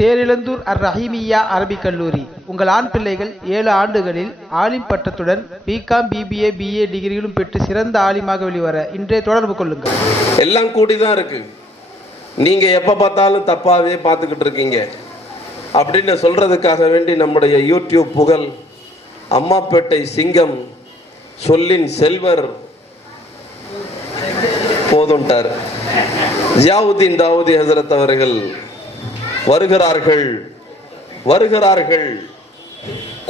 தேரிழந்தூர் அர் ரஹீமியா அரபிக் கல்லூரி. உங்கள் ஆண் பிள்ளைகள் ஏழு ஆண்டுகளில் ஆலிம் பட்டத்துடன் பிகாம் பிபிஏ பிஏ டிகிரிகளும் பெற்று சிறந்த ஆலிமாக வெளிவர இன்றே தொடர்பு கொள்ளுங்கள். எல்லாம் கூடி தான் இருக்கு. நீங்க எப்ப பார்த்தாலும் தப்பாவே பார்த்துக்கிட்டு இருக்கீங்க. அப்படின்னு சொல்றதுக்காக வேண்டி நம்முடைய யூடியூப் புகழ் அம்மாப்பேட்டை சிங்கம் சொல்லின் செல்வர் போதும்ட்டார். ஜியாவுதீன் தாவூதி ஹசரத் அவர்கள் வருகிறார்கள் வருகிறார்கள்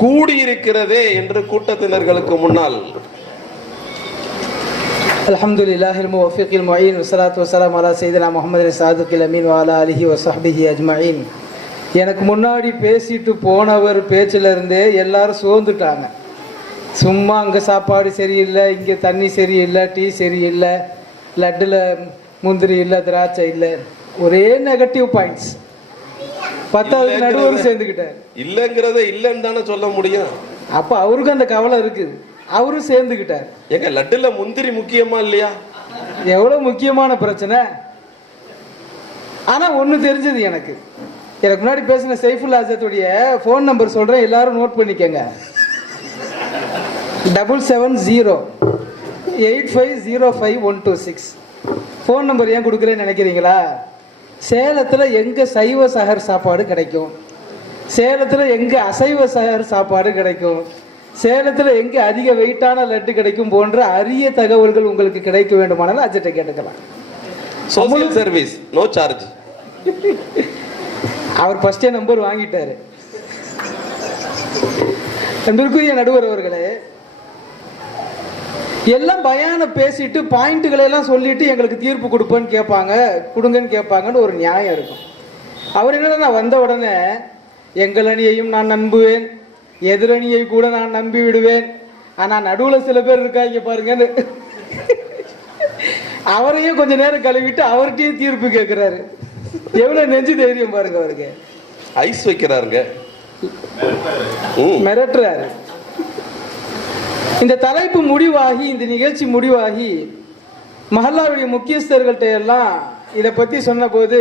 கூடியிருக்கிறதே என்று கூட்டத்தினர்களுக்கு முன்னால் الحمد لله الموفق المعين والصلاة والسلام على سيدنا محمد الصادق الأمين وعلى آله وصحبه أجمعين எனக்கு முன்னாடி பேசிட்டு போனவர் பேச்சில் இருந்தே எல்லாரும் சோர்ந்துட்டாங்க சும்மா அங்கே சாப்பாடு சரியில்லை இங்கே தண்ணி சரியில்லை டீ சரியில்லை லட்டில் முந்திரி இல்லை திராட்சை இல்லை ஒரே நெகட்டிவ் பாயிண்ட்ஸ் பத்தாவது நடுவர் சேர்ந்துக்கிட்டார். இல்லைங்கிறத இல்லைன்னு தானே சொல்ல முடியும். அப்போ அவருக்கும் அந்த கவலை இருக்குது அவரும் சேர்ந்துக்கிட்டார். எங்க லட்டுல முந்திரி முக்கியமா இல்லையா? எவ்வளோ முக்கியமான பிரச்சனை? ஆனால் ஒன்று தெரிஞ்சது எனக்கு. எனக்கு முன்னாடி பேசின சைஃபுல் ஆசத்துடைய ஃபோன் நம்பர் சொல்கிறேன் எல்லாரும் நோட் பண்ணிக்கங்க. Double seven zero eight five zero five one two six phone number ஏன் கொடுக்குறேன்னு நினைக்கிறீங்களா? சேலத்தில் எங்கே சைவ சகர் சாப்பாடு கிடைக்கும்? சேலத்தில் எங்கே அசைவ சகர் சாப்பாடு கிடைக்கும்? சேலத்தில் எங்கே அதிக வெயிட்டான லட்டு கிடைக்கும் போன்ற அரிய தகவல்கள் உங்களுக்கு கிடைக்க வேண்டுமானாலும் அஜிட்ட கேட்டுக்கலாம். சோசியல் சர்வீஸ் நோ சார்ஜ் அவர் ஃபர்ஸ்டே நம்பர் வாங்கிட்டாரு. அன்பிற்குரிய நடுவர் அவர்களே எல்லாம் பயான பேசிட்டு பாயிண்ட்டுகளை எல்லாம் சொல்லிட்டு எங்களுக்கு தீர்ப்பு கொடுப்பேன்னு கேட்பாங்க கொடுங்கன்னு கேட்பாங்கன்னு ஒரு நியாயம் இருக்கும். அவர் என்னன்னா நான் வந்த உடனே எங்கள் அணியையும் நான் நம்புவேன் எதிரணியை கூட நான் நம்பி விடுவேன். ஆனா நடுவுல சில பேர் இருக்காங்க பாருங்கன்னு. அவரையும் கொஞ்ச நேரம் கழுவிட்டு அவர்கிட்டயும் தீர்ப்பு கேட்கிறாரு. எவ்வளவு நெஞ்சு தைரியம் பாருங்க அவருக்கு. ஐஸ் வைக்கிறாருங்க. மிரட்டுறாரு. இந்த தலைப்பு முடிவாகி இந்த நிகழ்ச்சி முடிவாகி மஹல்லாருடைய முக்கியஸ்தர்கள்ட்ட எல்லாம் இதை பற்றி சொன்னபோது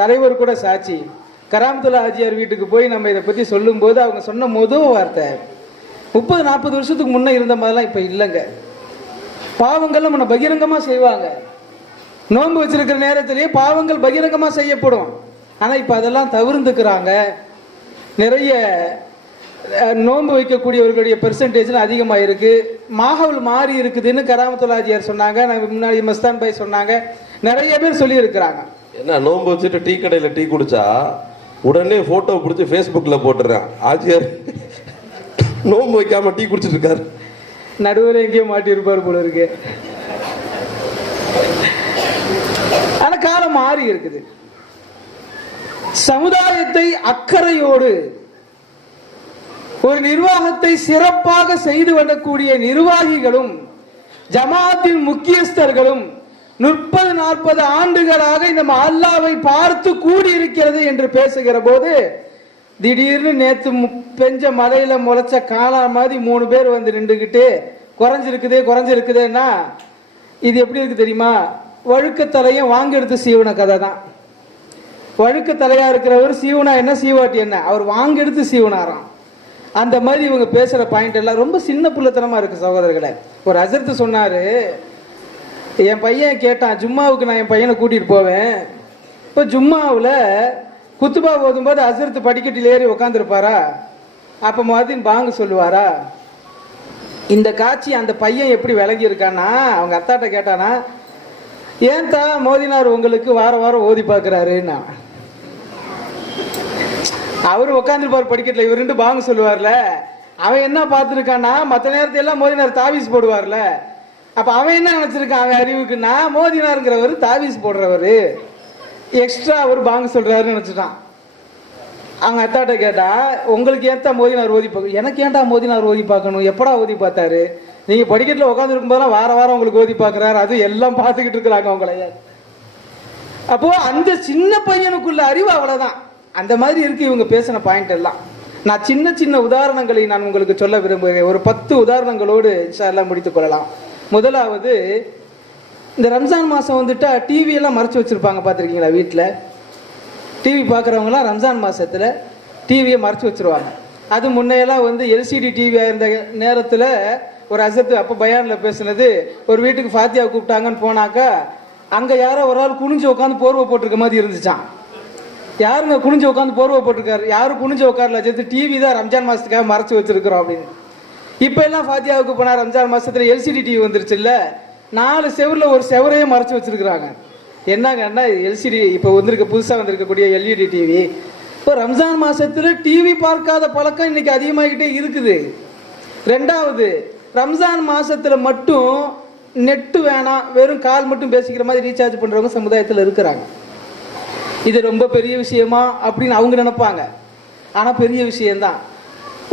தலைவர் கூட சாட்சி. கராமத்துல்லா ஹாஜியார் வீட்டுக்கு போய் நம்ம இதை பற்றி சொல்லும்போது அவங்க சொன்ன முதல் வார்த்தை முப்பது நாற்பது வருஷத்துக்கு முன்னே இருந்த மாதிரிலாம் இப்போ இல்லைங்க. பாவங்கள்லாம் நம்ம பகிரங்கமாக செய்வாங்க. நோன்பு வச்சிருக்கிற நேரத்திலேயே பாவங்கள் பகிரங்கமாக செய்யப்படும். ஆனால் இப்போ அதெல்லாம் தவிர்த்துக்கிறாங்க. நிறைய நோன்பு வைக்கக்கூடியவர்களுடைய பெர்சன்டேஜ் அதிகமாக இருக்கு. மாஹவுல் மாறி இருக்குதுன்னு கராமத்துல்லாஜியார் சொன்னாங்க நம்ம முன்னாடி மஸ்தான் பாய் சொன்னாங்க. நிறைய பேர் சொல்லி இருக்கிறாங்க என்ன நோன்பு வச்சுட்டு டீ கடையில டீ குடிச்சா உடனே போட்டோ பிடிச்சி ஃபேஸ்புக்கில் போட்டுறேன். ஆச்சியார் நோன்பு வைக்காம டீ குடிச்சிட்டு இருக்காரு நடுவில் எங்கேயோ மாட்டியிருப்பார் போல இருக்கு. ஆனா காலம் மாறி இருக்குது. சமுதாயத்தை அக்கறையோடு ஒரு நிர்வாகத்தை சிறப்பாக செய்து வரக்கூடிய நிர்வாகிகளும் ஜமாத்தின் முக்கியஸ்தர்களும் முப்பது நாற்பது ஆண்டுகளாக இந்த அல்லாவை பார்த்து கூடியிருக்கிறது என்று பேசுகிற போது திடீர்னு நேத்து பெஞ்ச மலையில முளைச்ச காளா மாதிரி மூணு பேர் வந்து நின்றுக்கிட்டு குறைஞ்சிருக்குதே குறைஞ்சிருக்குதேன்னா இது எப்படி இருக்கு தெரியுமா? வழுக்கத்தலையும் வாங்கி எடுத்து சீவன கதை தான். வழுக்கத்தலையா இருக்கிறவர் சீவனா என்ன சீவாட்டி என்ன? அவர் வாங்கெடுத்து சீவனாராம். அந்த மாதிரி இவங்க பேசுகிற பாயிண்ட் எல்லாம் ரொம்ப சின்ன புள்ளத்தனமாக இருக்குது சகோதரர்களை. ஒரு அசர்த்து சொன்னார் என் பையன் கேட்டான் ஜும்மாவுக்கு நான் என் பையனை கூட்டிகிட்டு போவேன். இப்போ ஜும்மாவில் குத்துபா ஓதும்போது அசர்த்து படிக்கட்டில் ஏறி உட்காந்துருப்பாரா அப்போ மாதின் பாங்கு சொல்லுவாரா? இந்த காட்சி அந்த பையன் எப்படி விளங்கி இருக்கான்னா அவங்க அத்தாட்ட கேட்டானா ஏன் தா மோதினார் உங்களுக்கு வார வாரம் ஓதி பார்க்குறாருன்னா? அவர் உட்காந்துருப்பார் படிக்கட்டில். இவர் ரெண்டு பாங்க சொல்லுவார்ல. அவன் என்ன பார்த்துருக்கான்னா மற்ற நேரத்தை எல்லாம் மோதினார் தாவீஸ் போடுவார்ல. அப்போ அவன் என்ன நினச்சிருக்கான்? அவன் அறிவுக்குன்னா மோதினாருங்கிறவர் தாவீஸ் போடுறவர். எக்ஸ்ட்ரா அவர் பாங்க சொல்கிறாருன்னு நினச்சிட்டான். அவங்க அத்தாட்ட கேட்டா உங்களுக்கு ஏன்டா மோதினார் ஓதி பார்க்க எனக்கு ஏன்டா மோதினார் ஓதி பார்க்கணும்? எப்படா ஓதி பார்த்தாரு? நீங்கள் படிக்கட்டில் உட்காந்துருக்கும் போதெல்லாம் வார வாரம் உங்களுக்கு ஓதி பார்க்குறாரு. அது எல்லாம் பார்த்துக்கிட்டு இருக்கிறாங்க உங்களைய அப்போது அந்த சின்ன பையனுக்குள்ள அறிவு அவ்வளோதான் அந்த மாதிரி இருக்கு இவங்க பேசின பாயிண்ட் எல்லாம். நான் சின்ன சின்ன உதாரணங்களை நான் உங்களுக்கு சொல்ல விரும்புகிறேன். ஒரு பத்து உதாரணங்களோடு எல்லாம் அல்லாஹ் முடித்துக் கொள்ளலாம். முதலாவது இந்த ரம்ஜான் மாதம் வந்துட்டா டிவியெல்லாம் மறைச்சி மறைச்சு பார்த்துருக்கீங்களா வீட்டில் டிவி பார்க்குறவங்களாம் ரம்ஜான் மாதத்தில் டிவியை மறைச்சி வச்சிருவாங்க. அது முன்னையெல்லாம் வந்து எல்சிடி டிவியாக இருந்த நேரத்தில் ஒரு அசத்து அப்போ பயானில் பேசுனது ஒரு வீட்டுக்கு ஃபாத்தியா கூப்பிட்டாங்கன்னு போனாக்கா அங்கே யாரோ ஒரு ஆள் குனிஞ்சு உட்காந்து போர்வை போட்டிருக்க மாதிரி இருந்துச்சான் யாருங்க குனிஞ்சு உட்காந்து போர்வை போட்டிருக்காரு? யாரும் குனிஞ்சு உட்காரல? சேர்த்து டிவி தான் ரம்ஜான் மாதத்துக்காக மறைச்சி வச்சிருக்கிறோம் அப்படின்னு. இப்போ எல்லாம் ஃபாத்தியாவுக்கு போனால் ரம்ஜான் மாதத்தில் எல்சிடி டிவி வந்துருச்சுல்ல? நாலு செவரில் ஒரு செவரையே மறைச்சி வச்சிருக்கிறாங்க. என்னங்கன்னா எல்சிடி இப்போ வந்திருக்க புதுசாக வந்திருக்கக்கூடிய எல்இடி டிவி இப்போ ரம்ஜான் மாதத்தில் டிவி பார்க்காத பழக்கம் இன்றைக்கி அதிகமாகிட்டே இருக்குது. ரெண்டாவது ரம்ஜான் மாதத்தில் மட்டும் நெட்டு வேணாம் வெறும் கால் மட்டும் பேசிக்கிற மாதிரி ரீசார்ஜ் பண்ணுறவங்க சமுதாயத்தில் இருக்கிறாங்க. இது ரொம்ப பெரிய விஷயமா அப்படின்னு அவங்க நினைப்பாங்க. ஆனால் பெரிய விஷயம்தான்.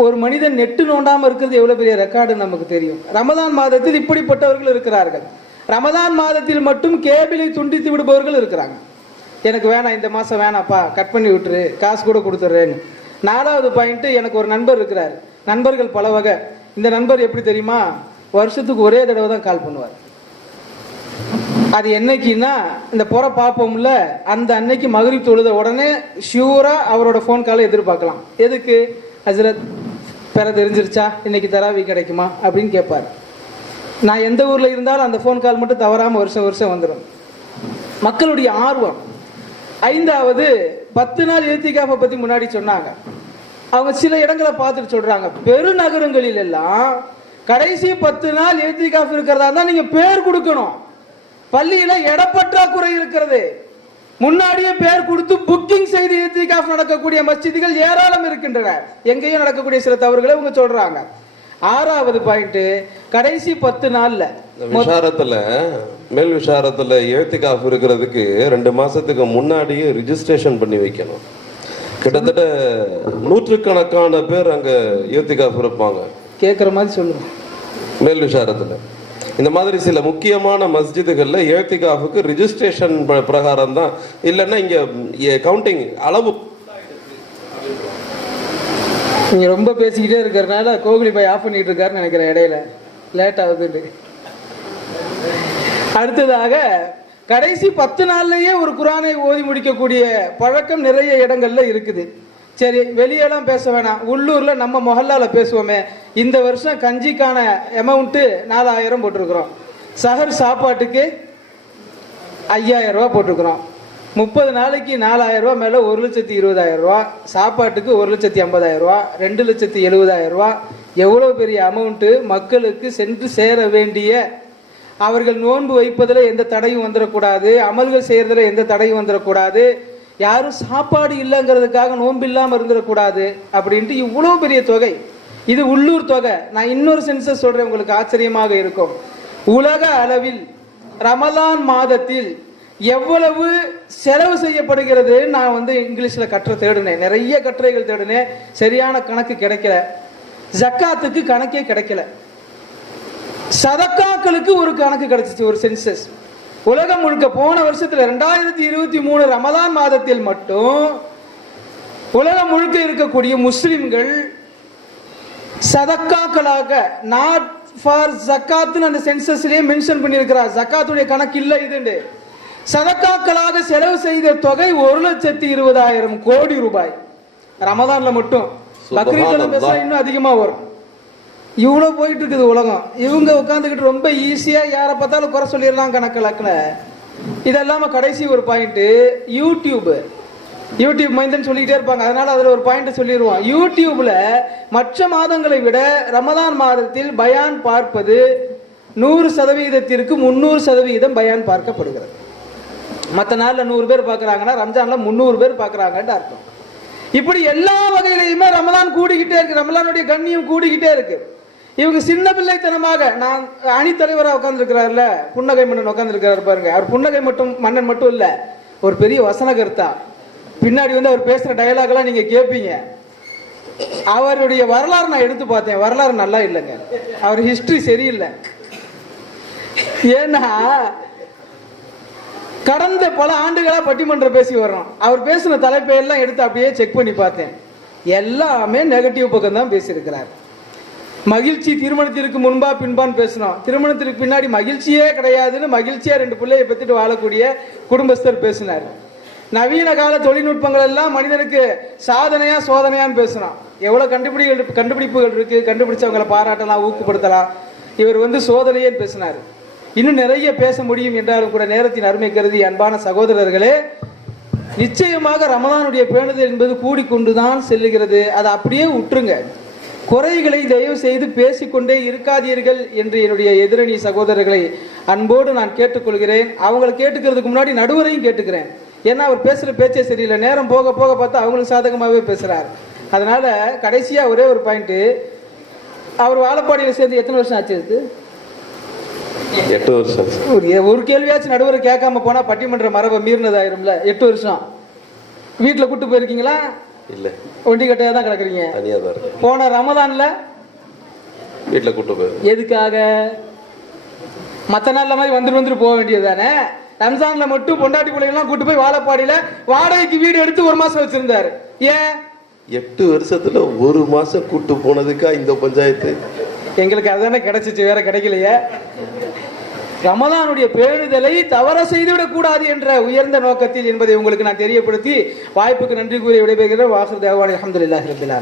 ஒரு மனிதன் நெட்டு நோண்டாமல் இருக்கிறது எவ்வளோ பெரிய ரெக்கார்டுன்னு நமக்கு தெரியும். ரமதான் மாதத்தில் இப்படிப்பட்டவர்கள் இருக்கிறார்கள். ரமதான் மாதத்தில் மட்டும் கேபிளை துண்டித்து விடுபவர்கள் இருக்கிறாங்க. எனக்கு வேணாம் இந்த மாதம் வேணாப்பா கட் பண்ணி விட்டுரு காசு கூட கொடுத்துட்றேன்னு. நாலாவது பாயிண்ட்டு எனக்கு ஒரு நண்பர் இருக்கிறார். நண்பர்கள் பல வகை. இந்த நண்பர் எப்படி தெரியுமா? வருஷத்துக்கு ஒரே தடவை தான் கால் பண்ணுவார். அது என்னைக்குன்னா இந்த புற பார்ப்போம்ல அந்த அன்னைக்கு மகிரி தொழுத உடனே ஷியூரா அவரோட ஃபோன் காலை எதிர்பார்க்கலாம். எதுக்கு? ஹசரத் பெற தெரிஞ்சிருச்சா? இன்னைக்கு தராவி கிடைக்குமா? அப்படின்னு கேட்பார் நான் எந்த ஊரில் இருந்தாலும் அந்த ஃபோன் கால் மட்டும் தவறாமல் வருஷம் வருஷம் வந்துடும் மக்களுடைய ஆர்வம். ஐந்தாவது பத்து நாள் ஏத்திகாஃபை பற்றி முன்னாடி சொன்னாங்க. அவங்க சில இடங்களை பார்த்துட்டு சொல்கிறாங்க பெருநகரங்களில் எல்லாம் கடைசி பத்து நாள் எழுத்திகாஃப் இருக்கிறதா இருந்தால் நீங்கள் பேர் கொடுக்கணும். பள்ளியில இடப்பற்றாக்குறை இருக்கிறது. முன்னாடியே பேர் கொடுத்து புக்கிங் செய்து ஏத்திகாஃப் நடக்கக்கூடிய மஸ்ஜிதுகள் ஏராளம் இருக்கின்றன. எங்கேயும் நடக்கக்கூடிய சில தவறுகளை இவங்க சொல்றாங்க. ஆறாவது பாயிண்ட் கடைசி பத்து நாள்ல இந்த விஷாரத்துல மேல் விஷாரத்துல ஏத்திகாஃப் இருக்கிறதுக்கு ரெண்டு மாசத்துக்கு முன்னாடியே ரிஜிஸ்ட்ரேஷன் பண்ணி வைக்கணும். கிட்டத்தட்ட நூற்றுக்கணக்கான பேர் அங்க ஏத்திகாஃப் இருப்பாங்க. கேட்குற மாதிரி சொல்லுங்க. மேல் விஷாரத்துல இந்த மாதிரி சில முக்கியமான மஸ்ஜிதுகளில் ஏத்திகாஃபுக்கு ரிஜிஸ்ட்ரேஷன் பிரகாரம் தான் இல்லைன்னா இங்கே கவுண்டிங் அளவு. நீங்கள் ரொம்ப பேசிக்கிட்டே இருக்கிறனால கோகுலி பாய் ஆஃப் பண்ணிட்டு இருக்காருன்னு நினைக்கிறேன் இடையில. லேட் ஆகுதுன்னு. அடுத்ததாக கடைசி பத்து நாள்லயே ஒரு குரானை ஓதி முடிக்கக்கூடிய பழக்கம் நிறைய இடங்கள்ல இருக்குது. சரி வெளியெல்லாம் பேச வேணாம். உள்ளூரில் நம்ம மொஹல்லாவில் பேசுவோமே. இந்த வருஷம் கஞ்சிக்கான அமௌண்ட்டு நாலாயிரம் போட்டிருக்கிறோம். சஹர் சாப்பாட்டுக்கு ஐயாயிரம் ரூபா போட்டிருக்கிறோம். முப்பது நாளைக்கு நாலாயிரம் ரூபா மேலே ஒரு லட்சத்தி இருபதாயிரம் ரூபா சாப்பாட்டுக்கு ஒரு லட்சத்தி ஐம்பதாயிரம் ரூபா ரெண்டு லட்சத்தி எழுபதாயிரம் ரூபா எவ்வளோ பெரிய அமௌண்ட்டு மக்களுக்கு சென்று சேர வேண்டிய அவர்கள் நோன்பு வைப்பதில் எந்த தடையும் வந்துடக்கூடாது அமல்கள் செய்கிறதுல எந்த தடையும் வந்துடக்கூடாது யாரும் சாப்பாடு இல்லைங்கிறதுக்காக நோன்பு இல்லாமல் இருந்துடக்கூடாது அப்படின்ட்டு இவ்வளோ பெரிய தொகை. இது உள்ளூர் தொகை. நான் இன்னொரு சென்சஸ் சொல்கிறேன் உங்களுக்கு ஆச்சரியமாக இருக்கும். உலக அளவில் ரமலான் மாதத்தில் எவ்வளவு செலவு செய்யப்படுகிறது நான் வந்து இங்கிலீஷில் கற்ற தேடினேன். நிறைய கட்டுரைகள் தேடினேன். சரியான கணக்கு கிடைக்கல. ஜக்காத்துக்கு கணக்கே கிடைக்கல. சதக்காக்களுக்கு ஒரு கணக்கு கிடைச்சிச்சு ஒரு சென்சஸ் உலகம் முழுக்க போன வருஷத்துல ரெண்டாயிரத்தி இருபத்தி மூணு ரமலான் மாதத்தில் மட்டும் உலகம் முழுக்க இருக்கக்கூடிய முஸ்லிம்கள் சதக்காக்களாக நாட் ஃபார் ஜக்காத்துன்னு அந்த சென்சஸ்லயே மென்ஷன் பண்ணியிருக்கிறார். ஜக்காத்துடைய கணக்கு இல்லை இதுண்டு. சதக்காக்களாக செலவு செய்த தொகை ஒரு லட்சத்தி இருபதாயிரம் கோடி ரூபாய். ரமதான்ல மட்டும். பக்ரீத்ல இன்னும் அதிகமா வரும். இவ்வளோ போயிட்டு இருக்குது உலகம். இவங்க உட்காந்துக்கிட்டு ரொம்ப ஈஸியாக யாரை பார்த்தாலும் குறை சொல்லிடலாம் கணக்கலக்கில் இதெல்லாம கடைசி ஒரு பாயிண்ட்டு யூடியூப் யூடியூப் மைந்தன் சொல்லிக்கிட்டே இருப்பாங்க. அதனால அதில் ஒரு பாயிண்ட் சொல்லிடுவோம் யூடியூப்ல மற்ற மாதங்களை விட ரமதான் மாதத்தில் பயான் பார்ப்பது நூறு சதவீதத்திற்கு முந்நூறு சதவீதம் பயான் பார்க்கப்படுகிறது. மற்ற நாளில் நூறு பேர் பார்க்குறாங்கன்னா ரம்ஜானில் முந்நூறு பேர் பார்க்குறாங்கன்ட்டு அர்த்தம். இப்படி எல்லா வகையிலையுமே ரமலான் கூடிக்கிட்டே இருக்கு. ரமலானுடைய கண்ணியம் கூடிக்கிட்டே இருக்குது இவங்க சின்ன பிள்ளைத்தனமாக நான் அணித்தலைவராக உட்காந்துருக்கிறாருல புன்னகை மன்னன் உட்காந்துருக்கிறாரு பாருங்க. அவர் புன்னகை மட்டும் மன்னன் மட்டும் இல்லை ஒரு பெரிய வசனகர்த்தா. பின்னாடி வந்து அவர் பேசுகிற டயலாக்லாம் நீங்கள் கேட்பீங்க அவருடைய வரலாறு நான் எடுத்து பார்த்தேன். வரலாறு நல்லா இல்லைங்க. அவர் ஹிஸ்ட்ரி சரியில்லை. ஏன்னா கடந்த பல ஆண்டுகளாக பட்டிமன்றம் பேசி வர்றோம். அவர் பேசின தலைப்பையெல்லாம் எடுத்து அப்படியே செக் பண்ணி பார்த்தேன். எல்லாமே நெகட்டிவ் பக்கம் தான் பேசியிருக்கிறார். மகிழ்ச்சி திருமணத்திற்கு முன்பா பின்பான்னு பேசணும் திருமணத்திற்கு பின்னாடி மகிழ்ச்சியே கிடையாதுன்னு மகிழ்ச்சியா ரெண்டு பிள்ளையை பெற்றுட்டு வாழக்கூடிய குடும்பஸ்தர் பேசினார். நவீன கால தொழில்நுட்பங்கள் எல்லாம் மனிதனுக்கு சாதனையா சோதனையான்னு பேசுறான் எவ்வளவு கண்டுபிடிகள் கண்டுபிடிப்புகள் இருக்கு கண்டுபிடிச்சவங்களை பாராட்டலாம் ஊக்கப்படுத்தலாம். இவர் வந்து சோதனையே பேசினார். இன்னும் நிறைய பேச முடியும் என்றாலும் கூட நேரத்தின் அருமை கருதி அன்பான சகோதரர்களே நிச்சயமாக ரமலானுடைய பேணுதல் என்பது கூடிக்கொண்டுதான் செல்லுகிறது. அதை அப்படியே விட்டுருங்க குறைகளை தயவு செய்து பேசிக்கொண்டே இருக்காதீர்கள் என்று என்னுடைய எதிரணி சகோதரர்களை அன்போடு நான் கேட்டுக்கொள்கிறேன். அவங்களை கேட்டுக்கிறதுக்கு முன்னாடி நடுவரையும் கேட்டுக்கிறேன். ஏன்னா அவர் பேசுற பேச்சே சரியில்லை. நேரம் போக போக பார்த்தா அவங்களுக்கு சாதகமாகவே பேசுறார். அதனால கடைசியா ஒரே ஒரு பாயிண்ட் அவர் வாழப்பாடியில் சேர்ந்து எத்தனை வருஷம் ஆச்சு அது எட்டு வருஷம் ஒரு ஒரு கேள்வியாச்சும் நடுவர் கேட்காம போனா பட்டிமன்ற மரபை மீறினதாயிரும்ல எட்டு வருஷம். வீட்டில் கூட்டு போயிருக்கீங்களா? இல்ல. ஒண்டி கட்டையா தான் கிடக்குறீங்க? தனியா தான் இருக்கு. போன ரமதான்ல? வீட்டுல கூட்டு போய். எதுக்காக? மத்த நாள்ல மாதிரி வந்துட்டு வந்துட்டு போக வேண்டியது தானே? ரம்ஜான்ல மட்டும் பொண்டாட்டி பிள்ளைங்களாம் கூட்டு போய் வாழப்பாடியில வாடகைக்கு வீடு எடுத்து ஒரு மாசம் வச்சிருந்தாரு. ஏன்? எட்டு வருஷத்துல ஒரு மாசம் கூட்டு போனதுக்கா இந்த பஞ்சாயத்து? எங்களுக்கு அதுதானே கிடைச்சிச்சு வேற கிடைக்கலையே. ரமலானுடைய பேணுதலை தவற செய்துவிடக் கூடாது என்ற உயர்ந்த நோக்கத்தில் என்பதை உங்களுக்கு நான் தெரியப்படுத்தி வாய்ப்புக்கு நன்றி கூறி விடைபெறுகிறேன். வாசல் தேவானி அஹமதுல்லாஹி ரபில்